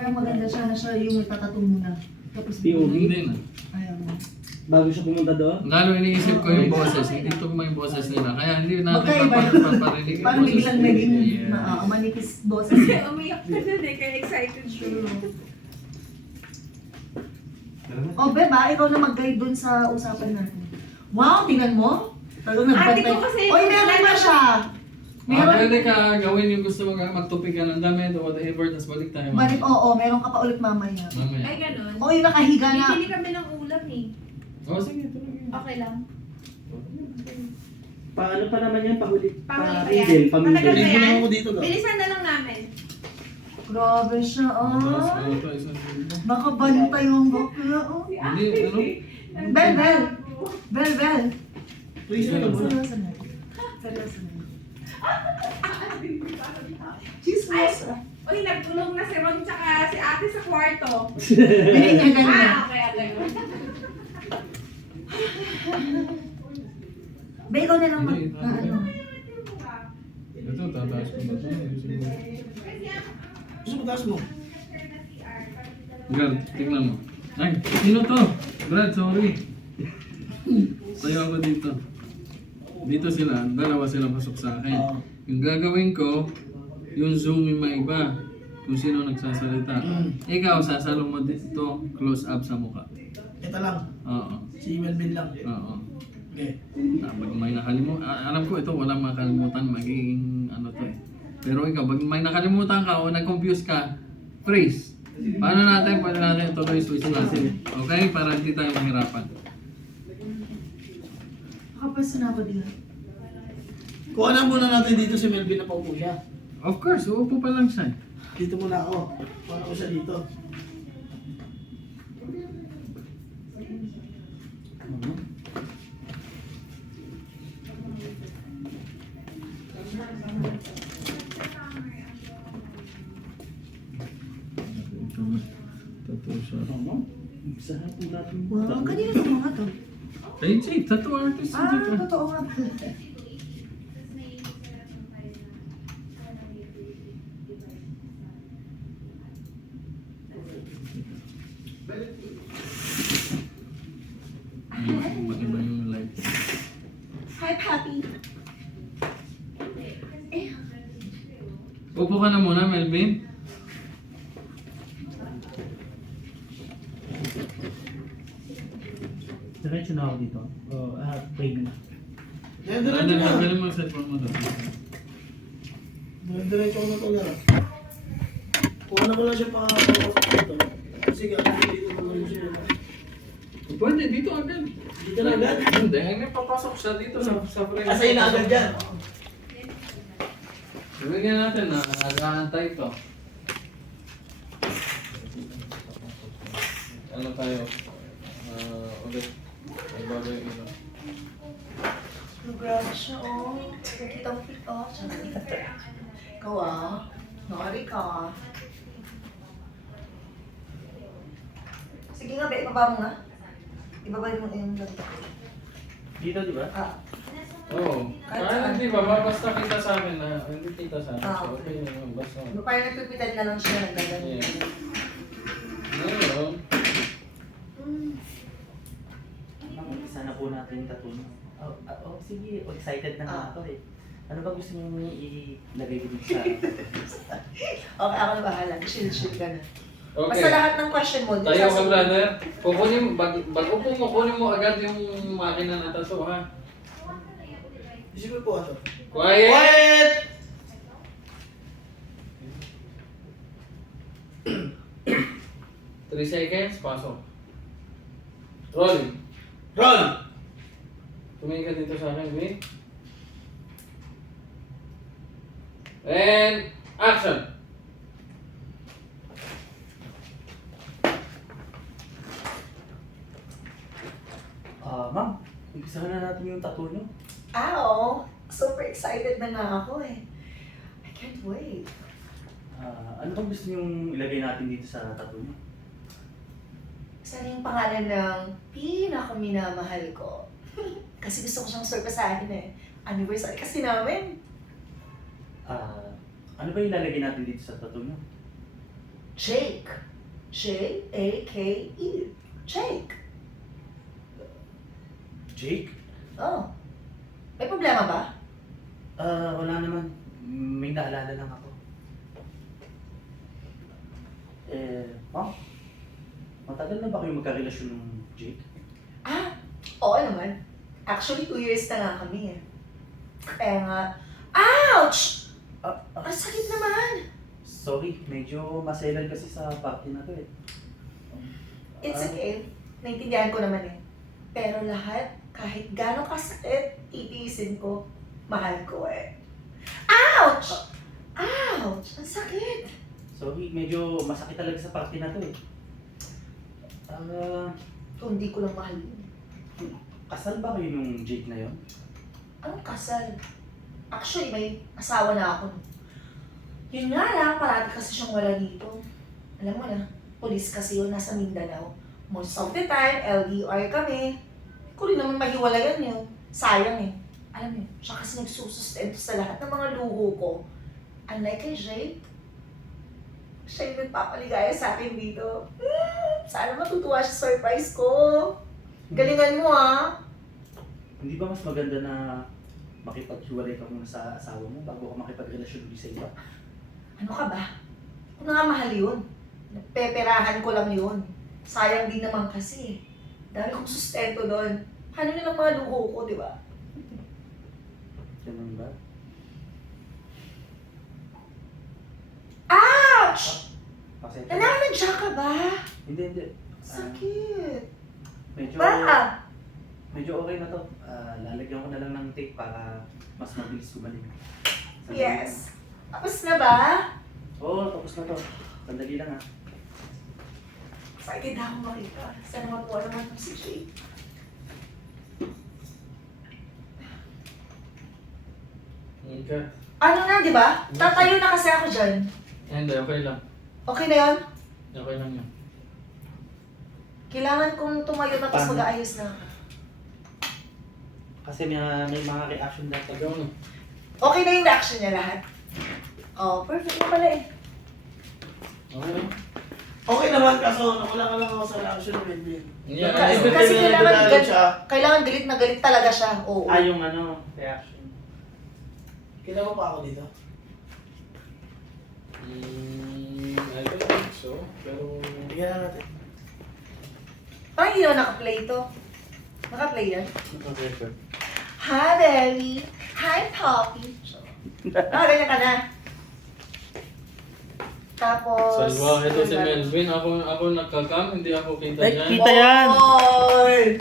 Parang maganda siya na siya yung itatattoo mo na. Tapos POV? Hindi na. Ayaw mo. Bago siya pumunta doon? Lalo iniisip ko yung boses, hindi tugma yung boses nila. Kaya hindi natin Magkaiba. paparinig yung Parang boses biglang nila. naging Yeah. manipis boses. Kasi umiyak ka dun eh, kaya excited siya. O, Beba, ikaw na mag-guide dun sa usapan natin. Wow, tingnan mo. Talagang Ate nagbantay. ko kasi- Oy, meron na siya. Meron. Pwede ka gawin yung gusto mo, magtupig ka ng damit o whatever, tapos balik tayo. Balik, oo, meron ka pa ulit mamaya. Mamaya. Ay, ganun. O, yung nakahiga na. Bibili kami ng ulam eh. Oh, sige, tuloy. Okay lang. Paano pa naman yan? Pahuli? Pahuli pa Pa-middle? yan. Pa-middle? Matagal pa yan. mo dito daw. Bilisan na lang namin. Grabe siya, Tapos, ah. ito, isang libo. Baka banta yung bakla, oh. Hindi, ano? Bel, Bel. Bel, Bel. Please, ano mo na. Seryoso na. Seryoso na. Chismis. Uy, nagtulong na si Ron tsaka si ate sa kwarto. Hindi niya ganyan. Okay. Be, ikaw na lang mag... Hindi, ano. Ito, tataas ko ba ito? Siguro. Gusto mo taas mo? Brad, tingnan mo. Ay, sino to? Brad, sorry. Tayo ako dito. Dito sila, dalawa sila pasok sa akin. Oo. Yung gagawin ko, yung zoom yung mga iba. Kung sino nagsasalita. Ikaw, sasalo mo dito, close up sa mukha. Ito lang. Oo. Si Melvin lang. Oo. Okay. Pag may nakalimutan, alam ko ito, walang makalimutan, magiging ano to eh. Pero ikaw, pag may nakalimutan ka o nag-confuse ka, freeze. Paano natin, pwede natin tuloy switch natin. Okay? Para hindi tayo mahirapan. Nakapasa na ako dito. Kuha na muna natin dito si Melvin na paupo siya. Of course, uupo pa lang siya. Dito muna ako. Kuha ko siya dito. Tattoo siya. Sarap ang dati mo. Wow, kanina sa mga to. Ay, Jay, tattoo artist Ah, dito. totoo nga pala. Iba yung light. Hi, Papi. Upo ka na muna, Melvin. Diretso na ako dito. Break na. Yan, Ano diretso na, na. galing mo sa cellphone mo doon. Diretso ko na ito na. Kuha na ko lang siya pa dito. Sige, ako dito naman siya. Pwede, dito agad. Dito na agad. Hindi, hindi papasok siya dito sa frame. Asayin na agad dyan. Bigyan natin na nag-aantay ito. Ano tayo? Ulit. Ay bago yung ino. Grabe siya, oh. Kitang-kita. Ikaw, ah. Nakari ka. Sige nga, be. Ibaba mo nga. Ibaba mo yung ganito. Dito, di ba? Ah. Oo. Parang hindi ba? Basta kita sa akin na hindi kita sa akin. So, okay yun. Basta. Parang nagpipitan na lang siya. Nagdagan. Yeah. Ngayon, Sana po natin yung tattoo mo. Sige. Excited na nga ako eh. Ano ba gusto mo ilagay dito sa... Okay, ako na bahala. Chill ka na. okay. Basta lahat ng question mo. Tayo ka, brother. Kukunin, pag upo mo, kunin mo agad yung makina na taso, ha? Isipin po ito. Quiet! Quiet! 3 seconds, pasok. Rolling. Roll! Tumingin ka dito sa akin, wait. And action! Ma'am, umpisa na natin yung tattoo nyo. Oo. Super excited na nga ako eh. I can't wait. Ano bang gusto nyong ilagay natin dito sa tattoo nyo? Sana yung pangalan ng pinakaminamahal ko. Kasi gusto ko siyang surprisahin eh. Anniversary kasi namin. Ano ba ilalagay natin dito sa tattoo nyo? Jake. J-A-K-E. Jake. Jake? Oh. May problema ba? Wala naman. May naalala lang ako. Matagal na ba kayo magkarelasyon ng Jake? Ah, oo naman. Actually, 2 years na nga kami eh. Kaya nga, ouch! Ang sakit naman. Sorry, medyo maselan kasi sa party na to eh. It's okay. Naintindihan ko naman eh. Pero lahat, kahit gano'ng kasakit, titiisin ko. Mahal ko eh. Ouch! Ouch! Ang sakit! Sorry, medyo masakit talaga sa party na to eh. Kung hindi ko lang mahal yun. Kasal ba kayo nung Jake na yon? Anong kasal? Actually, may asawa na ako. Yun nga lang, parati kasi siyang wala dito. Alam mo na, police kasi yun, nasa Mindanao. Most of the time, LDR kami. Hindi ko rin naman mahiwalayan yun. Sayang eh. Alam mo, siya kasi nagsusustento sa lahat ng mga luho ko. Unlike kay Jake, siya yung nagpapaligaya sa akin dito. Sana matutuwa siya sa surprise ko. Galingan mo ah. Hindi ba mas maganda na makipaghiwalay ka muna sa asawa mo bago ka makipagrelasyon ulit sa iba? Ano ka ba? Kung nga mahal yun. Peperahan ko lang yun. Sayang din naman kasi. Dami kong sustento doon. Paano nilang mga luho ko, di ba? Ganun ba? Ouch! Kasi Nananadya ka ba? hindi. Sakit. Medyo okay na to. Lalagyan ko na lang ng tape para mas mabilis gumaling. Yes. Tapos na ba? Oo, tapos na to. Sandali lang ha. Excited na akong makita. Sana matuwa naman itong si Jay. Okay. Ano na, di ba? Tatayo na kasi ako dyan. Hindi, okay lang. Okay na yun? Okay lang yan. Kailangan kong tumayo na tapos Paano? mag-aayos na ako. Kasi may mga reaction na to. Tagaw na. Okay na yung reaction niya lahat. Oh, perfect na pala eh. Okay lang. Okay naman, kaso wala ka lang ako sa reaction ng Benben. Yeah, Kasi kailangan galit siya. kailangan galit na galit talaga siya. Oo. Yung reaction. Kailangan pa ako dito. I don't think so. Pero... Tingnan na natin. Parang hindi naman naka-play to. Naka-play yan. Okay. Hi, Belly. Hi, Poppy. Ganyan ka na. Tapos... Salwa, ito si Melvin. Ako nagkakam, hindi ako kita Ay, dyan. kita yan! Oy!